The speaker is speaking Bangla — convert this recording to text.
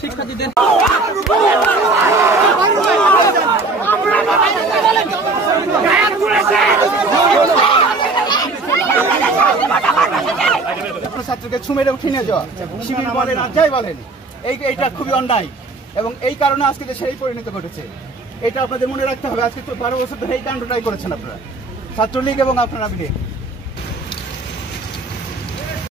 শিক্ষার্থীদের ছাত্রকে ছুমেরে উঠিয়ে নিয়ে যাওয়া, শিবির বলেন আর যাই বলেন, এইটা খুবই অন্যায় এবং এই কারণে আজকে দেশের এই পরিণতি ঘটেছে। এটা আপনাদের মনে রাখতে হবে। আজকে তো 12 বছর ধরে এই কাণ্ডটাই করেছেন আপনারা, ছাত্রলীগ এবং আপনারা মিলে।